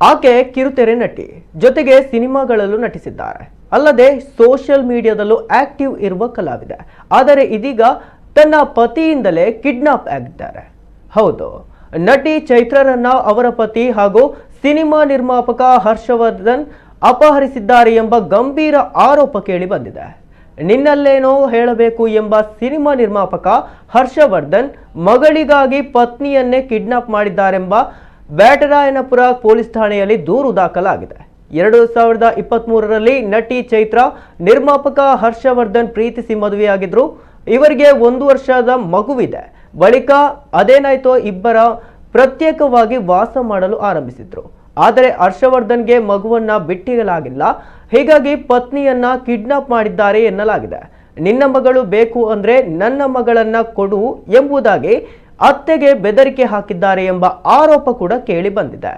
ಆಕೆ ಕಿರುತೆರೆ ನಟಿ, ಜೊತೆಗೆ ಸಿನಿಮಾಗಳಲ್ಲೂ ನಟಿಸಿದ್ದಾರೆ. ಅಲ್ಲದೆ ಸೋಷಿಯಲ್ ಮೀಡಿಯಾದಲ್ಲೂ ಆಕ್ಟಿವ್ ಇರುವ ಕಲಾವಿದೆ. ಆದರೆ ಇದೀಗ ತನ್ನ ಪತಿಯಿಂದಲೇ ಕಿಡ್ನಾಪ್ ಆಗಿದ್ದಾರೆ. ಹೌದು, ನಟಿ ಚೈತ್ರರನ್ನ ಅವರ ಪತಿ ಹಾಗೂ ಸಿನಿಮಾ ನಿರ್ಮಾಪಕ ಹರ್ಷವರ್ಧನ್ ಅಪಹರಿಸಿದ್ದಾರೆ ಎಂಬ ಗಂಭೀರ ಆರೋಪ ಕೇಳಿ ಬಂದಿದೆ. ನಿನ್ನಲ್ಲೇನೋ ಹೇಳಬೇಕು ಎಂಬ ಸಿನಿಮಾ ನಿರ್ಮಾಪಕ ಹರ್ಷವರ್ಧನ್ ಮಗಳಿಗಾಗಿ ಪತ್ನಿಯನ್ನೇ ಕಿಡ್ನಾಪ್ ಮಾಡಿದ್ದಾರೆಂಬ ಬ್ಯಾಟರಾಯನಪುರ ಪೊಲೀಸ್ ಠಾಣೆಯಲ್ಲಿ ದೂರು ದಾಖಲಾಗಿದೆ. 2023ರಲ್ಲಿ ನಟಿ ಚೈತ್ರ ನಿರ್ಮಾಪಕ ಹರ್ಷವರ್ಧನ್ ಪ್ರೀತಿಸಿ ಮದುವೆಯಾಗಿದ್ರು. ಇವರಿಗೆ 1 ವರ್ಷದ ಮಗುವಿದೆ. ಬಳಿಕ ಅದೇನಾಯ್ತೋ ಇಬ್ಬರ ಪ್ರತ್ಯೇಕವಾಗಿ ವಾಸ ಮಾಡಲು ಆರಂಭಿಸಿದ್ರು. ಆದರೆ ಹರ್ಷವರ್ಧನ್ಗೆ ಮಗುವನ್ನ ಬಿಟ್ಟಿರಲಾಗಿಲ್ಲ. ಹೀಗಾಗಿ ಪತ್ನಿಯನ್ನ ಕಿಡ್ನಾಪ್ ಮಾಡಿದ್ದಾರೆ ಎನ್ನಲಾಗಿದೆ. ನಿನ್ನ ಮಗಳು ಬೇಕು ಅಂದ್ರೆ ನನ್ನ ಮಗಳನ್ನ ಕೊಡು ಎಂಬುದಾಗಿ ಅತ್ತೆಗೆ ಬೆದರಿಕೆ ಹಾಕಿದ್ದಾರೆ ಎಂಬ ಆರೋಪ ಕೂಡ ಕೇಳಿ ಬಂದಿದೆ.